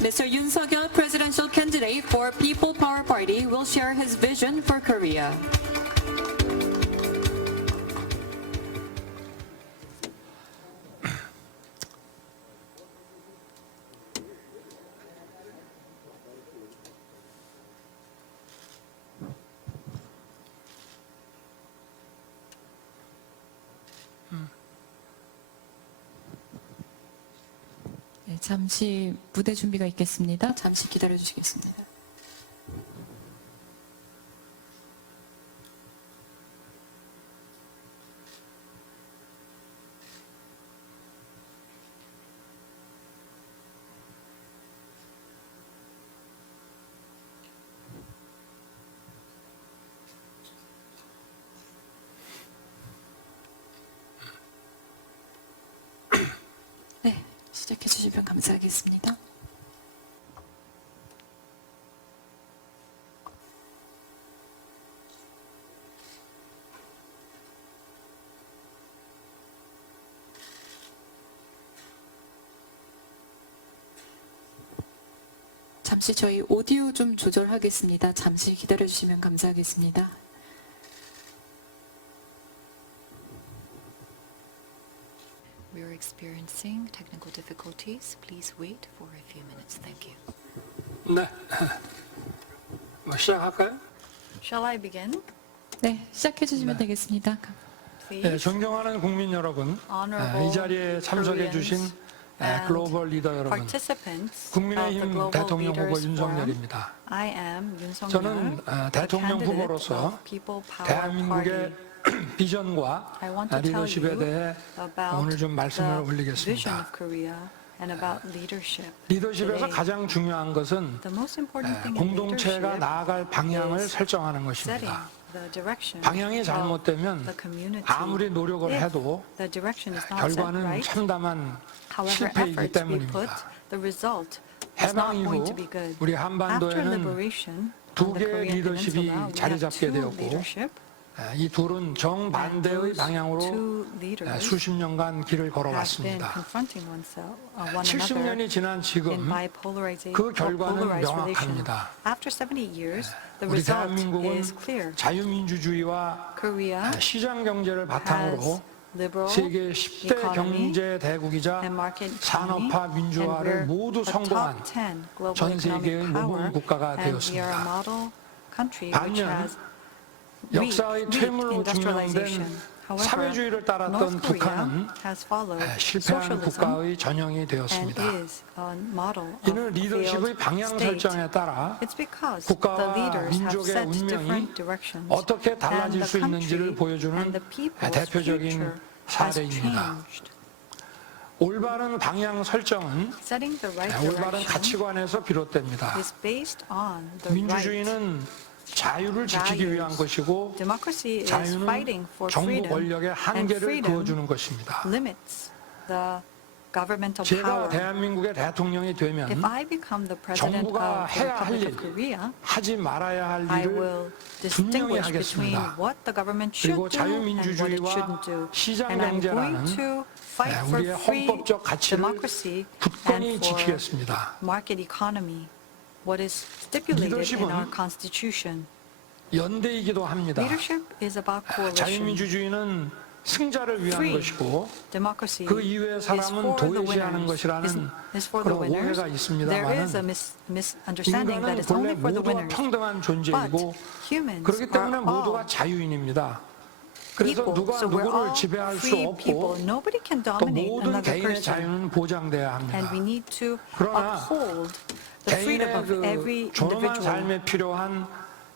Mr. Yoon Suk-yeol, presidential candidate for People Power Party, will share his vision for Korea. 네, 잠시 무대 준비가 있겠습니다. 잠시 기다려 주시겠습니다. 네, 시작해 주시면 감사하겠습니다. 잠시 저희 오디오 좀 조절하겠습니다. 잠시 기다려 주시면 감사하겠습니다. We are experiencing technical difficulties. Please wait for a few minutes. Thank you. 네. 뭐 시작할까요? Shall I begin? 네, 시작해 주시면 되겠습니다. 네, Please. 존경하는 국민 여러분, Honorable 이 자리에 참석해 주신 and 글로벌 리더 여러분, Participants of the 국민의힘 Global 대통령 후보 Leaders Forum. 윤석열입니다. I am Yoon 저는 Suk-yeol, 대통령 candidate 후보로서 of People Power 대한민국의 Party. 비전과 I want to tell 리더십에 you 대해 about 오늘 좀 말씀을 the vision 올리겠습니다. of Korea and about leadership. 리더십에서 Today, 가장 중요한 것은 the most important thing in 공동체가 leadership 나아갈 방향을 is 설정하는 setting 것입니다. the direction 방향이 of 잘못되면 the community. 아무리 노력을 If 해도 the direction is not set 결과는 right, 참담한 however 실패이기 efforts we put, 때문입니다. the result is 해방 not going 이후 to be good. 우리 After 한반도에는 liberation 두 of the 개의 Korean 리더십이 Peninsula, we 자리 have 잡게 two 되었고 leadership, 이 둘은 and 정반대의 those 방향으로 two leaders 수십 년간 길을 have been 걸어왔습니다. confronting one another 70년이 지난 in 지금 bipolarization 그 or 결과는 polarized relation. 명확합니다. After 70 years, the 우리 result 대한민국은 is clear. 자유민주주의와 Korea 시장 경제를 바탕으로 has liberal 세계 10대 economy 경제 대국이자 and market economy, 산업화 and 민주화를 we're 모두 a 성공한 top 10 global 전 economic 세계의 모범 power, 국가가 and we are a 되었습니다. model country which 반면 has 역사의 weak 퇴물로 industrialization. 증명된 However, 사회주의를 따랐던 North Korea 북한은 has followed 실패한 socialism 국가의 전형이 and 되었습니다. is a model of 이는 a 리더십의 failed 방향 state. 설정에 따라 It's because the 국가와 leaders have 민족의 set 운명이 different directions, 어떻게 달라질 and 수 the 있는지를 country 보여주는 and the people's 대표적인 future has 사례입니다. changed. 올바른 방향 설정은 Setting the right 올바른 direction 가치관에서 비롯됩니다. is based on the right. 민주주의는 자유를 지키기 위한 것이고 Democracy is 자유는 fighting for 정부 freedom, 권력의 and 한계를 freedom 그어주는 것입니다. limits the governmental 제가 power. 대한민국의 대통령이 되면 If I become the president 정부가 of the 해야 할 Republic 일, of Korea, 하지 말아야 할 I 일을 will 분명히 distinguish between 하겠습니다. what the government should 그리고 do and what it 자유민주주의와 shouldn't do. 시장 And I'm 경제라는 going to fight for 우리의 free 헌법적 가치를 democracy 굳건히 and for 지키겠습니다. market economy, what is stipulated in 리더십은 our constitution. 연대이기도 합니다. Leadership is about coalition. 자유민주주의는 승자를 위한 Free 것이고 democracy 그 이외의 is 사람은 for the 도외시하는 winners. 것이라는 is for the 그런 winners. 오해가 There is a 있습니다만 misunderstanding that 인간은 it's 본래 only for the 모두가 winners. 평등한 존재이고 But humans 그렇기 때문에 are 모두가 all 자유인입니다. 그래서 equal. 누가 So we're 누구를 all 지배할 수 free 없고 people. Nobody can 또 dominate 모든 another 개인의 person. 자유는 보장돼야 And 합니다. we need to 그러나 uphold the freedom 개인의 of every 그 존엄한 individual. 삶에 필요한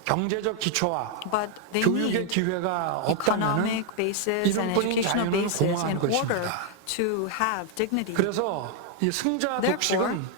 경제적 기초와 But they 교육의 need 기회가 없다면 economic basis and 이른뿐인 educational 자유는 basis in 공허한 order 것입니다. to have dignity. 그래서 이 승자 독식은 the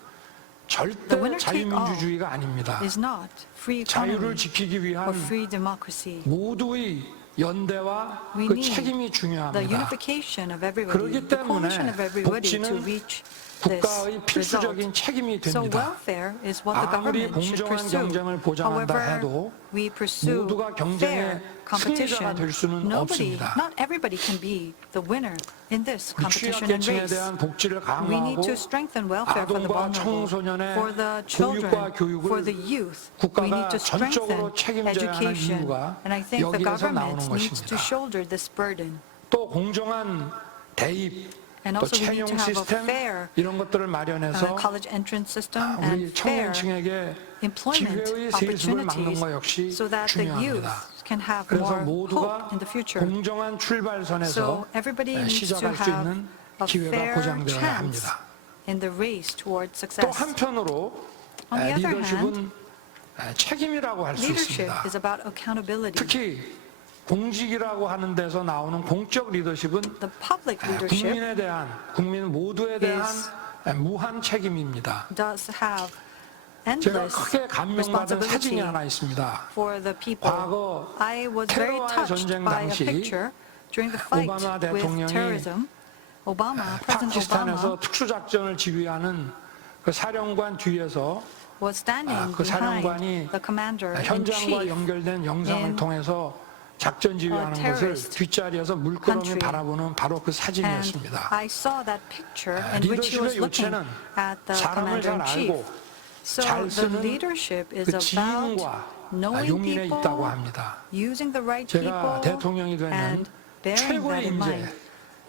절대 winner take all 자유민주주의가 아닙니다. is not free 자유를 economy 지키기 위한 or free democracy. 모두의 연대와 We 그 need 책임이 The 중요합니다. unification of everybody, 그렇기 the coalition 때문에 of everybody to 복지는 reach 국가의 필수적인 result. 책임이 So 됩니다. welfare is what the 아무리 government should 공정한 pursue. 경쟁을 보장한다 However, 해도 we pursue 모두가 경쟁의 fair competition. 승리자가 될 수는 없습니다. Not everybody can be the winner in this 우리 competition and 취약계층에 race. 대한 복지를 We need 강화하고 to strengthen welfare for the 아동과 vulnerable, 청소년의 for the children, 교육과 교육을 for the youth. We 국가가 need to 전적으로 strengthen 책임져야 하는 education. 이유가 And I think the 여기에서 나오는 government needs to 것입니다. shoulder this burden. 또 공정한 대입, And 또 also we need 채용 to have a 시스템 fair 이런 것들을 마련해서 college entrance system 우리 and fair 청년층에게 employment 기회의 세습을 막는 opportunities 것 역시 so that the youth 중요합니다. can have 그래서 more 모두가 hope in the future. 공정한 출발선에서 So everybody needs to 시작할 수 have 있는 a 기회가 fair 보장되어야 chance 합니다. in the race towards 또 success. 한편으로 On the other 리더십은 책임이라고 할 수 Leadership 있습니다. is about accountability. 특히 공직이라고 하는 데서 나오는 공적 리더십은 The public leadership 국민에 대한, 국민 모두에 대한 is- 무한 책임입니다. does have 제가 endless 크게 감명받은 사진이 responsibility 하나 있습니다. for the people. 과거 I was very 테러와의 touched 전쟁 by a 당시 picture during the fight 오바마 with 대통령이 terrorism. President 파키스탄에서 Obama 특수작전을 지휘하는 그 사령관 뒤에서 was standing 그 behind 사령관이 the commander in 현장과 chief 연결된 영상을 in 통해서 작전 지휘하는 것을 terrorist 뒷자리에서 물끄러미 country. 바라보는 바로 그 and 사진이었습니다. I saw that picture in which he was 리더십의 looking 요체는 at the 사람을 commander 잘 in chief. 알고 So 잘 the 쓰는 leadership is 그 about 지인과 knowing 용인에 있다고 people, 합니다. using the right 제가 people, 대통령이 되면 and bearing that 최고의 in 인재, mind.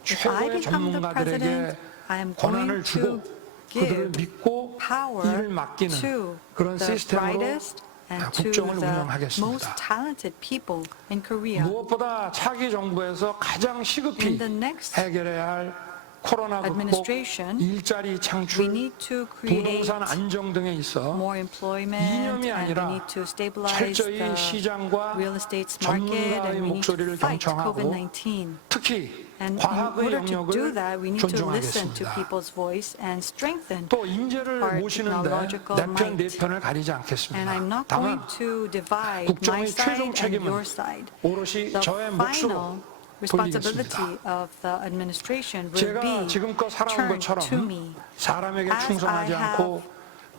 If I 최고의 become the 전문가들에게 president, I am 권한을 going 주고 to 그들을 give 믿고 power 일을 맡기는 to 그런 the 시스템으로 brightest and to 국정을 the most 운영하겠습니다. talented people in Korea. 무엇보다 차기 정부에서 가장 시급히 In the next 해결해야 할 코로나 극복, administration, 일자리 We 창출, need to create 부동산 안정 등에 있어 more employment, 이념이 and we 아니라 need to stabilize 철저히 the 시장과 real estate market, 전문가의 and we need to 목소리를 fight 경청하고 COVID-19. 특히 And in 과학의 order to do 영역을 that, we need to listen to 존중하겠습니다. people's voice and strengthen. 또 인재를 our 모시는데 technological 내 편, 내 might. 편을 가리지 And I'm 않겠습니다. not 다만 going to divide my 국정의 side 최종 and 책임은 your side. 오롯이 The 저의 final 몫으로 responsibility 돌리겠습니다. of the administration will 제가 be 지금껏 살아온 turned to 것처럼 me. 사람에게 As 충성하지 I 않고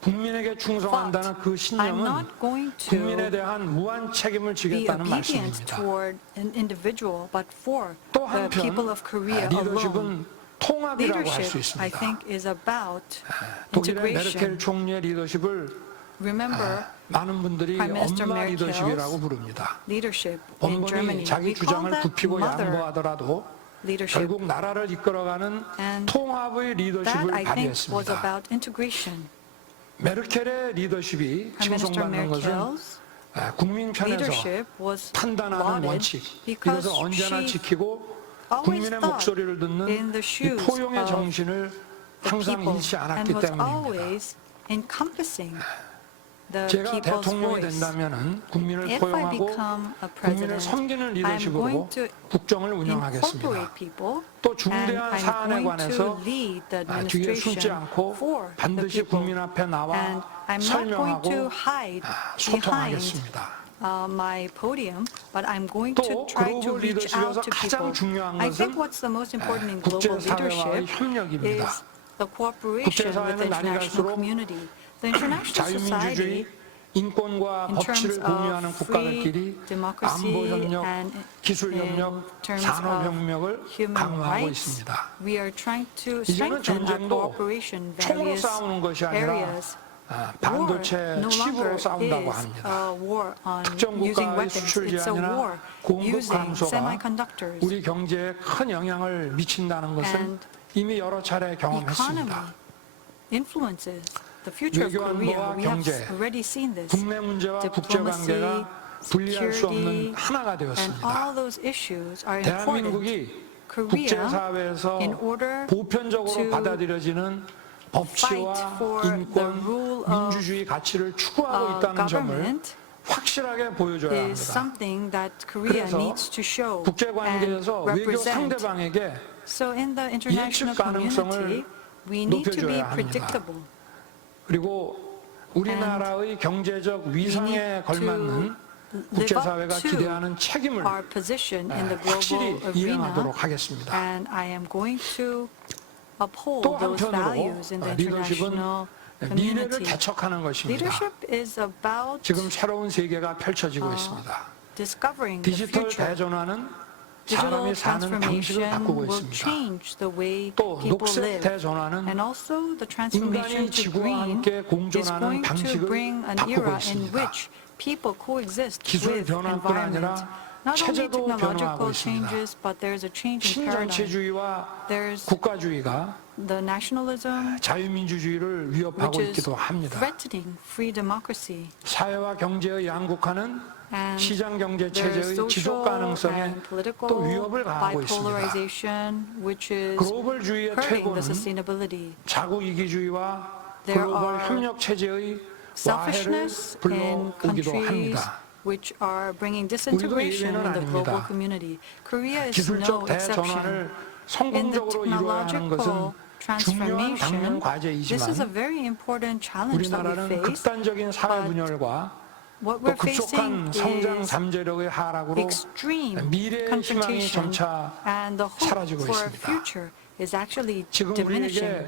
국민에게 충성한다는 그 I'm 신념은 not going 국민에 to 대한 무한 책임을 be 지겠다는 obedient 말씀입니다. toward an individual, but for 또 the 한편 people of Korea alone. 리더십은 통합이라고 할 수 Leadership, I 있습니다. think, is about 독일의 메르켈 integration. 총리의 리더십을 Remember, 많은 분들이 Prime Minister 엄마 Merkel's 리더십이라고 부릅니다. leadership in Germany. 번번이 자기 We call 주장을 that 굽히고 mother 양보하더라도 leadership. 결국 나라를 이끌어가는 And 통합의 That, 리더십을 I think, was 발휘했습니다. about integration. 메르켈의 리더십이 Prime Minister 칭송받는 것은 Merkel's 국민 편에서 leadership was 판단하는 lauded 원칙, because 이것을 언제나 she 지키고 always 국민의 thought 목소리를 듣는 in the 이 shoes 포용의 of 정신을 the 항상 people 잃지 and 않았기 was 때문입니다. always encompassing the 제가 people's 대통령이 voice. 된다면 국민을 If I 포용하고 become a 국민을 president, 섬기는 I'm 리더십으로 going to 국정을 incorporate 운영하겠습니다. people 또 and 중대한 I'm 사안에 going to 관해서 lead the 뒤에 숨지 administration 않고 for the 반드시 people. 국민 앞에 And 나와 I'm not going to 설명하고 hide behind 소통하겠습니다. my podium, but I'm going 또 to try to 글로벌 reach out 리더십에서 to 가장 people. 중요한 I think 것은 what's the most important in global 국제사회와의 leadership 협력입니다. is the cooperation with the 국제사회는 날이 international 갈수록 community. The international society, 자유민주주의, 인권과 in 법치를 terms 공유하는 of 국가들끼리 free democracy 안보협력, and 기술협력, in terms 산업협력을 of human 강화하고 rights, 있습니다. we are trying to 이제는 strengthen our 전쟁도 cooperation in 총으로 various 싸우는 것이 아니라 areas. War 반도체 no longer 칩으로 싸운다고 is 합니다. a war on 특정 using 국가의 weapons. 수출 It's a 제한이나 war 공급 using 감소가 semiconductors. 우리 경제에 큰 영향을 미친다는 것은 And 이미 여러 차례 Economy 경험했습니다. influences the future of 외교 Korea. 안보와 We have 경제, already seen this. 국내 문제와 국제관계가 분리할 수 없는 하나가 And 되었습니다. all those issues are important. 대한민국이 Korea, 국제사회에서 in order 보편적으로 to 받아들여지는 법치와 fight for the 인권, rule of 민주주의 가치를 추구하고 있다는 점을 government 확실하게 보여줘야 is 합니다. something that Korea 그래서 needs to show and 국제관계에서 외교 represent. 상대방에게 So in the international 예측 가능성을 community, we need to be 높여줘야 합니다. predictable. 그리고 우리나라의 경제적 위상에 need 걸맞는 to 국제사회가 live up to 기대하는 책임을 Our position in the 확실히 global 이행하도록 arena, 하겠습니다. and I am going to uphold 또 those 한편으로 values in the international 리더십은 미래를 community. 개척하는 것입니다. Leadership is about 지금 새로운 세계가 펼쳐지고 있습니다. discovering the 디지털 future. 대전환은 Digital 사람이 사는 방식을 transformation 바꾸고 will 있습니다. change the way 또 people 녹색 live. 대전환은 And also the transformation 인간이 to 지구와 green 함께 is 공존하는 going to 방식을 bring an 바꾸고 era in 있습니다. which people coexist 기술 with 변화뿐 environment. 아니라 Not only 체제도 변화하고 technological 있습니다. changes, but there's a change in paradigm. 신정체주의와 There's 국가주의가 the nationalism, 자유민주주의를 위협하고 which is 있기도 합니다. threatening free democracy. 사회와 경제의 양극화는 And 시장 경제 there's 체제의 지속 social 가능성에 and political 또 위협을 가하고 있습니다. bipolarization, which is 글로벌주의의 hurting 퇴보는 the sustainability. 자국 이기주의와 There 글로벌 are 협력 체제의 와해를 Selfishness in 불러오기도 countries 합니다. which are bringing 우리도 disintegration 예외는 in the global 아닙니다. community. Korea is 기술적 no 대전환을 exception. In the 성공적으로 이루어야 하는 것은 technological 중요한 당면 transformation, this is a 과제이지만 very important challenge that we 우리나라는 face. 극단적인 사회 but 분열과 What 또 we're facing 급속한 성장 is 잠재력의 하락으로 extreme 미래의 희망이 confrontation, 점차 and the hope 사라지고 for a 있습니다. future is actually 지금 diminishing. 우리에게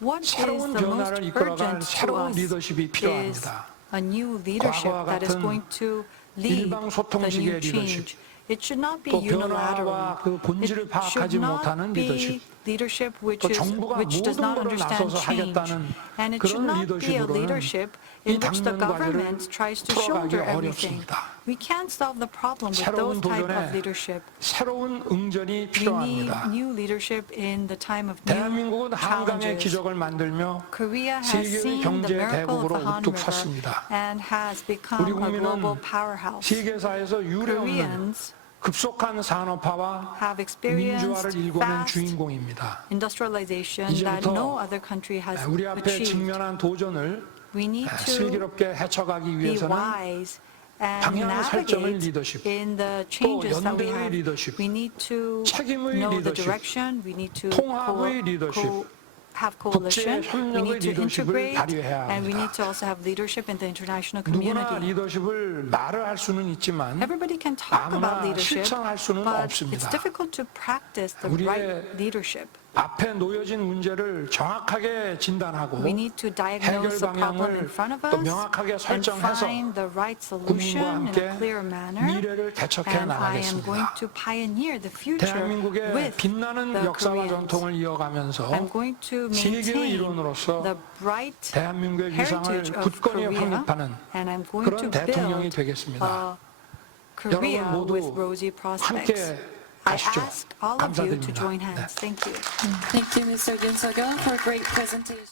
What is 새로운 the most 변화를 이끌어갈 urgent to 새로운 us 리더십이 is 필요합니다. a new leadership 과거와 that is 같은 going to lead 일방 the 소통식의 new 리더십, change. It should not be 또 unilateral. 변화와 그 본질을 It 파악하지 should not 못하는 be 리더십, leadership 또 정부가 which does not 모든 걸 understand 나서서 change. 하겠다는 And it should 그런 not be a 리더십으로는 leadership 이 in which the 당면 과제를 government tries to 풀어가기 shoulder everything. 어렵습니다. We can't solve the problem with 새로운 those type of 도전에 leadership. 새로운 응전이 We need 필요합니다. new leadership in the time of new 대한민국은 한강의 challenges. 기적을 만들며 Korea has 세계의 seen the 경제 miracle of 대국으로 the Han 우뚝 River 섰습니다. and has become 우리 a global 국민은 powerhouse. 세계사에서 유례없는 Koreans 급속한 산업화와 have experienced 민주화를 일궈낸 fast 주인공입니다. industrialization that 이제부터 no other country has 우리 앞에 achieved. 직면한 도전을 We need to 슬기롭게 헤쳐가기 be 위해서는 wise and 방향 설정의 navigate 리더십, in the 또 changes that we 연대의 have. 리더십, We need to 책임의 know the 리더십, direction. We need to 통합의 리더십, have coalition. 국제 We 협력의 need to 리더십을 integrate, 발휘해야 and we 합니다. need to also have leadership in the international 누구나 community. 리더십을 말을 할 수는 있지만 Everybody can talk 아무나 about leadership, 실천할 수는 but 없습니다. it's difficult to practice the 우리의 right leadership. 앞에 놓여진 문제를 정확하게 진단하고 We need to diagnose the problem in front of 또 us 명확하게 and 설정해서 find the right 국민과 solution in 함께 a clear manner. 미래를 개척해 And I am going 나가겠습니다. to pioneer the future 대한민국의 with 빛나는 the 역사와 Koreans. 전통을 이어가면서 I'm going to 세계의 maintain 일원으로서 the bright 대한민국의 위상을 heritage of 굳건히 Korea, 확립하는 and I'm going to 그런 대통령이 build 되겠습니다. Korea 여러분 모두 with rosy prospects. 함께 I 가시죠. ask all of you to 감사드립니다. join 네. hands. Thank you. Thank you, Mr. Yoon Suk-yeol, for great presentation.